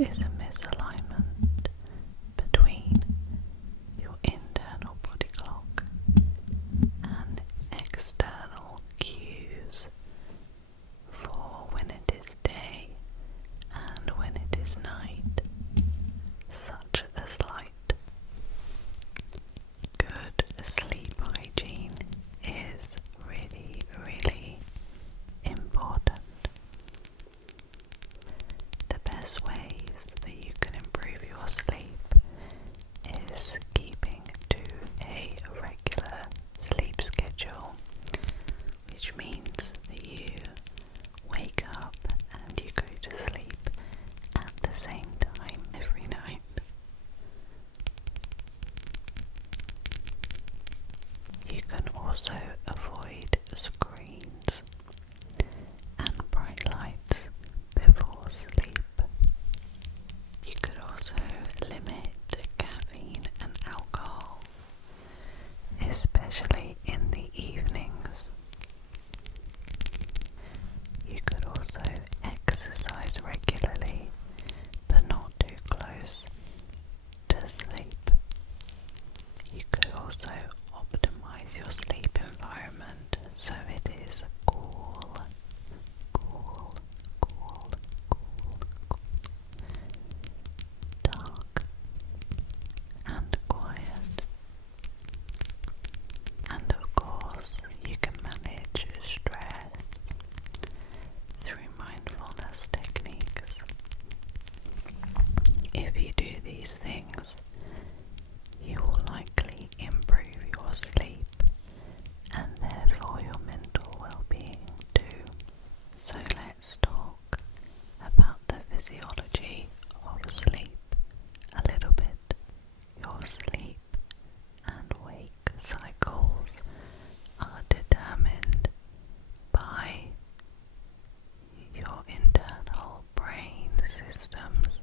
is a misalignment between your internal body clock and external cues for when it is day and when it is night, such as light. Good sleep hygiene is really, really important. The best ways that you can improve your sleep is keeping to a regular sleep schedule, which means that you wake up and you go to sleep at the same time every night. You can also avoid screens and bright lights before sleep. You could also limit caffeine and alcohol, especially in the evenings. You could also exercise regularly, but not too close to sleep. You could also optimize your sleep environment so it is cool, dark and quiet. And of course, you can manage stress through mindfulness techniques. If you do these things, you will likely improve your sleep and therefore your mental well-being too. So let's talk about the physiology of sleep a little bit. Your sleep and wake cycles are determined by your internal brain systems.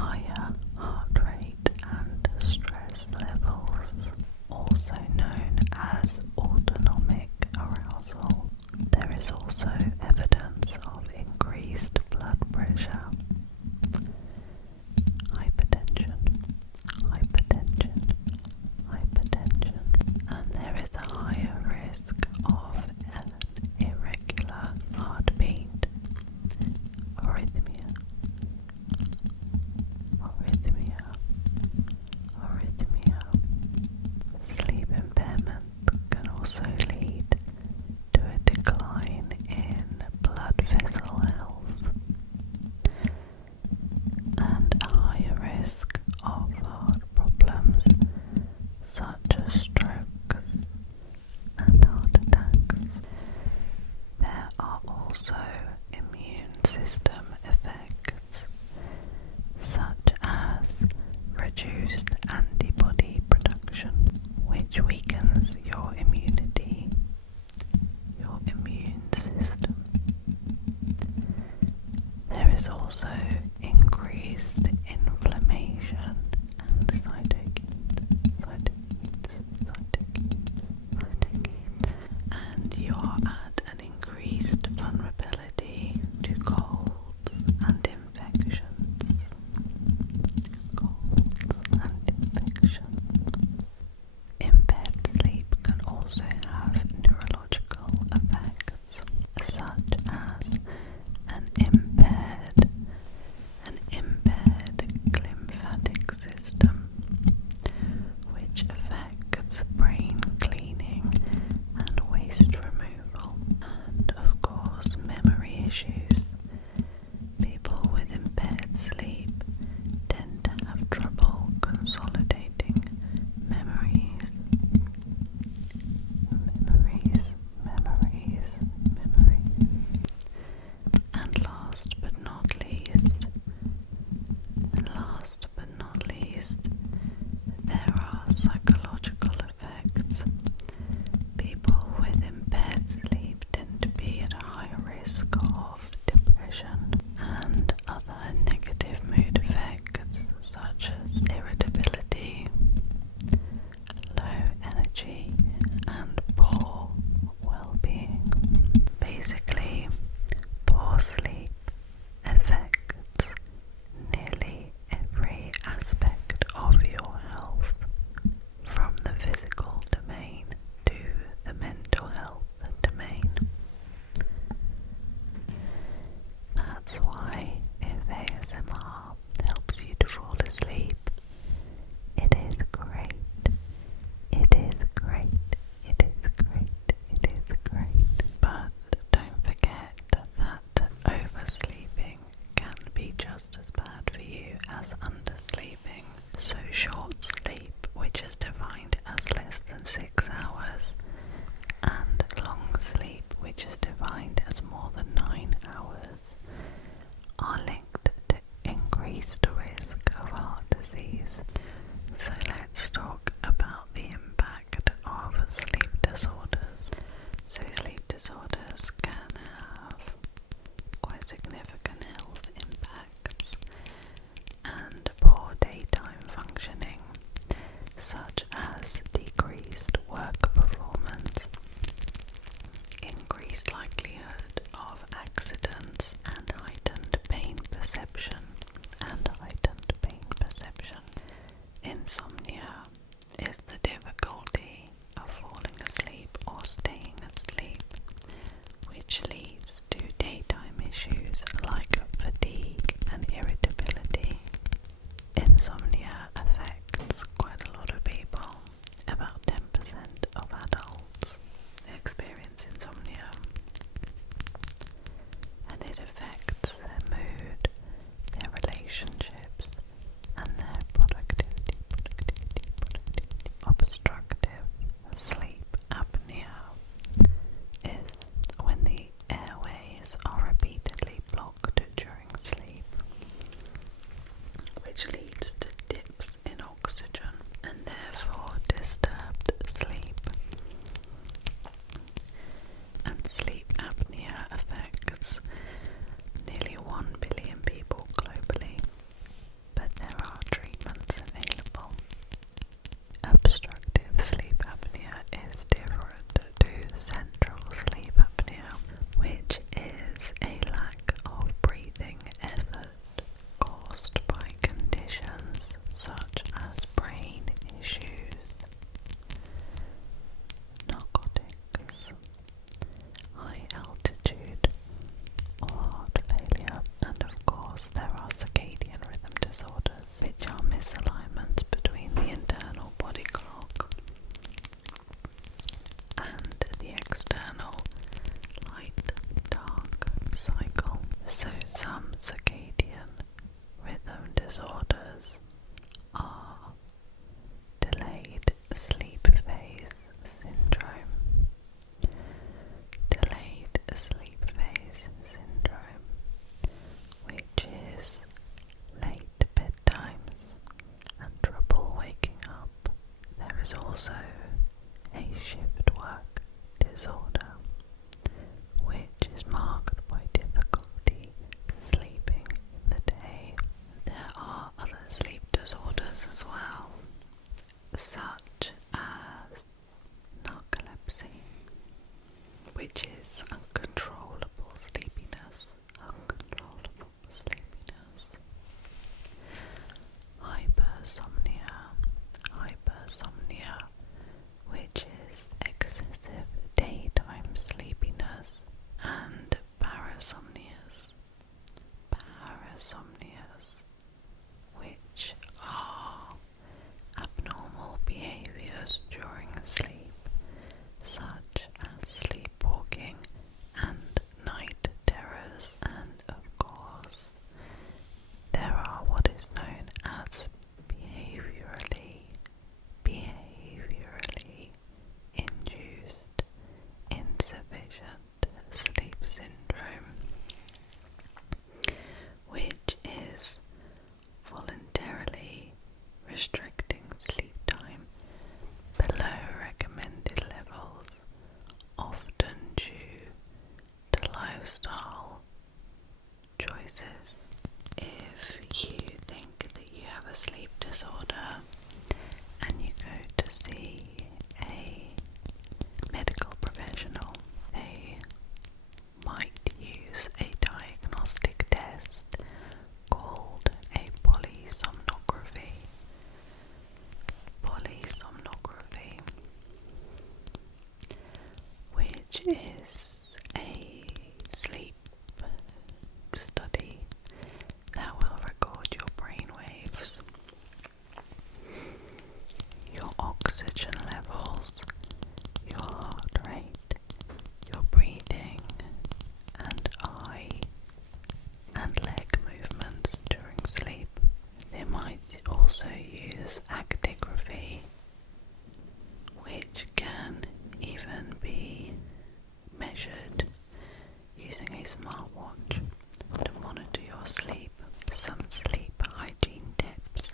higher heart rate and stress levels, also known as autonomic arousal. There is also evidence of increased blood pressure, hypertension, hypertension, hypertension, and there is a higher risk of an irregular heartbeat, arrhythmia, arrhythmia, arrhythmia. Sleep impairment can also lead to a decline in blood vessel health and a higher risk of heart problems such as strokes and heart attacks. There are also immune system effects such as reduced antibody production, which weakens your immunity, your immune system. There is also increased inflammation and cytokines, and you are at an increased vulnerability to colds and infections. Impaired sleep can also have neurological effects, such as an impaired glymphatic system, which affects brain cleaning and waste removal, and of course memory issues. People with impaired sleep tend to have trouble consolidating memories. And last but not least, there are psychological effects. People with impaired sleep tend to be at a higher risk of depression and other negative mood effects such as irritability, low energy, and poor well-being. Basically, poor sleep affects nearly every aspect of your health, from the physical domain to the mental health domain. That's why if ASMR helps you to fall asleep, it is great. It is great. It is great. It is great. But don't forget that oversleeping can be just as bad for you as undersleeping. So short sleep, which is defined as less than 6 hours, and long sleep, which is defined as more than 9 hours, are linked to increased risk of heart disease. So let's talk about the impact of sleep disorders. So sleep disorders can have quite significant health impacts and poor daytime functioning, such as decreased work performance, increased likelihood of accidents, and heightened pain perception. Insomnia is the difficulty of falling asleep or staying asleep, which leads to daytime issues like fatigue and irritability. Insomnia affects quite a lot of people. About 10% of adults experience insomnia, and it affects their mood, their relationships, and their productivity. Obstructive sleep apnea is when the airways are repeatedly blocked during sleep, which leads to dips in oxygen and therefore disturbed sleep. And sleep apnea affects nearly 1 billion people globally. But restricting sleep time below recommended levels, often due to lifestyle choices. If you think that you have a sleep disorder and you go to see a medical professional, they might use a diagnostic test called a polysomnography. Polysomnography, which is a sleep study that will record your brain waves, your oxygen levels, your heart rate, your breathing, and eye and leg movements during sleep. They might also use actigraphy, which can even be measured using a smartwatch to monitor your sleep. Some sleep hygiene tips.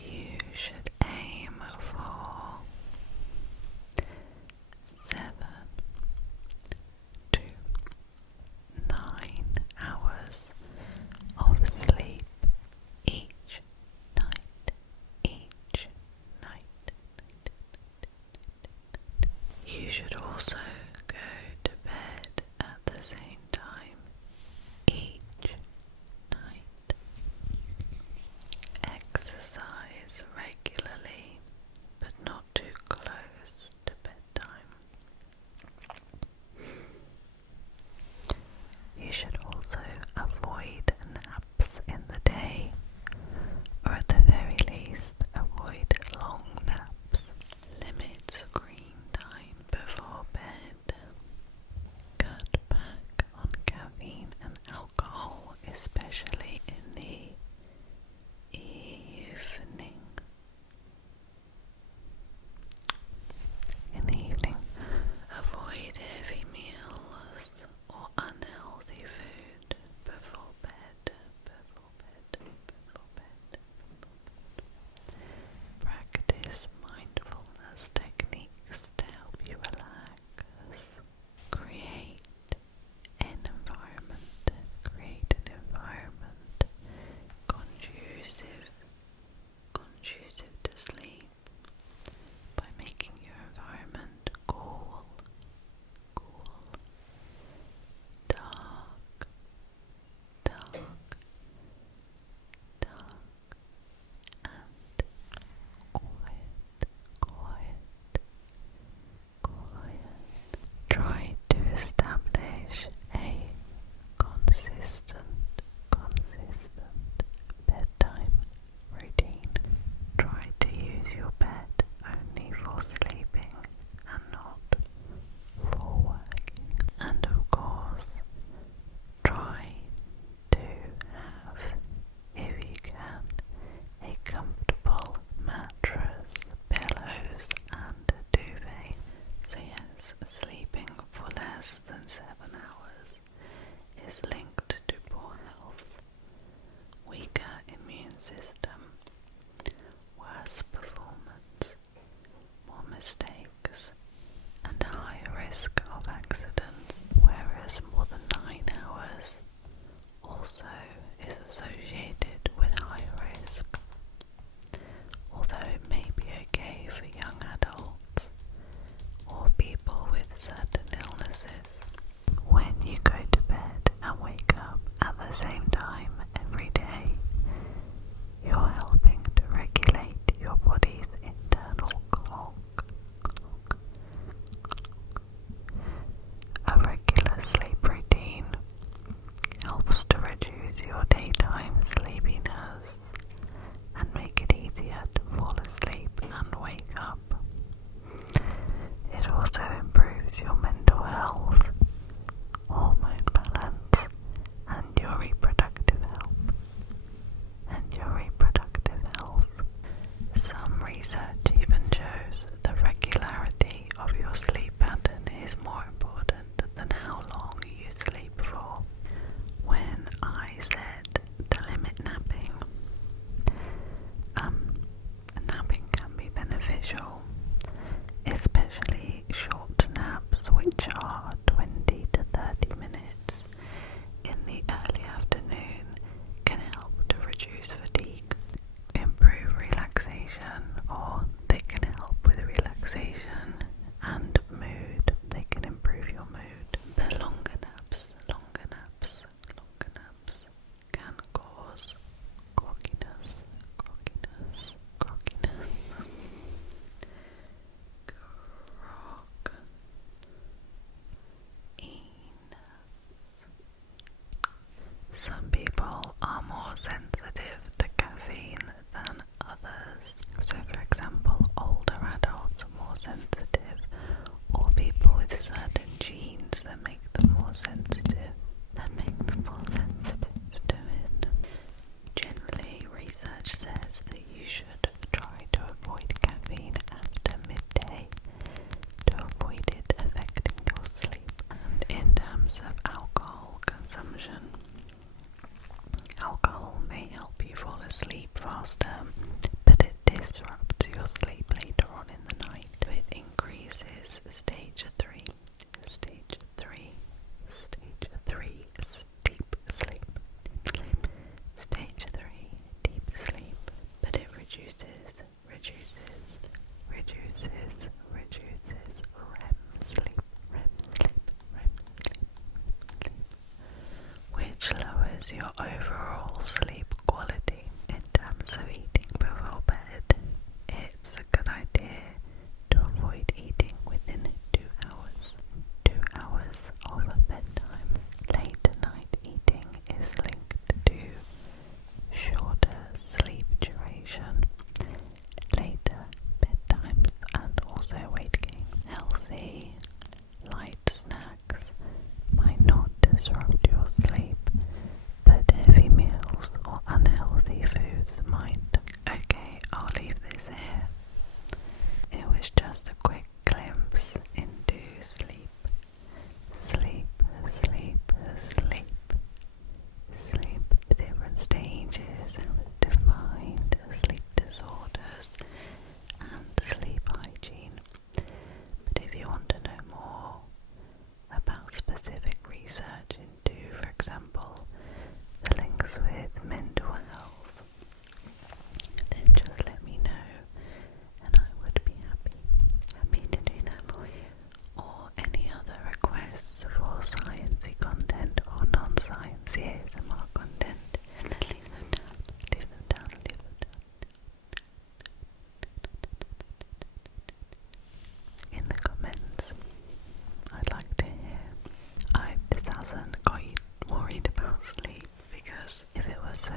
You should aim for 7 to 9 hours of sleep each night. You should also go to bed at the same time each night. Exercise regularly, but not too close to bedtime. You should also avoid naps in the day, or at the very least, avoid long naps. Limit screen time before bed. Cut back on caffeine and alcohol, especially in the evening. Avoid heavy meals or unhealthy food before bed. Practice mindfulness techniques to help you relax. Create an environment conducive to sleep by making your environment cool, dark, and quiet. Try to establish a consistent bedtime routine. Try to use your bed only for sleeping and not for working. And of course, try to have, if you can, a comfortable mattress, pillows, and a duvet. So yes, sleeping for less than 7 hours is linked to poor health, weaker immune system, worse performance, more mistakes, and a higher risk of accidents, whereas more than 9 hours also is associated with high risk. Although it may be okay for young adults or people with certain illnesses, when you go to bed and wake up at the same time every day, you're helping to regulate your body's internal clock. A regular sleep routine helps to reduce your daytime sleepiness and make it easier to fall asleep and wake up. It also improves your mental health, hormone balance, and your reproductive health. Some research even shows the regularity of your sleep pattern is more important than how long you sleep for. When I said to limit are more sensitive to caffeine than others. So for example, older adults are more sensitive, or people with certain genes that make them more sensitive to it. Generally, research says that you should try to avoid caffeine after midday to avoid it affecting your sleep. And in terms of alcohol consumption, alcohol may help you fall asleep faster, but it disrupts your sleep later on in the night. It increases stage 3 deep sleep. Stage 3 deep sleep, but it reduces REM sleep, which lowers your overall sleep quality. In terms of eating before bed, it's a good idea to avoid eating within 2 hours. 2 hours of bedtime. Late night eating is linked to shorter sleep duration, later bedtimes, and also weight gain. Healthy, light snacks might not disrupt your sleep, but heavy meals or unhealthy foods might. Okay, I'll leave this here. It was just a quick glimpse into sleep. The different stages defined sleep disorders and sleep hygiene. But if you want to know more about specific research into, for example, the links with mental health, then just let me know and I would be happy to do that for you. Or any other requests for sciencey content or non-science ASMR content, then leave them down. In the comments. I'd like to hear. I hope this hasn't got you worried about sleep, because if it was so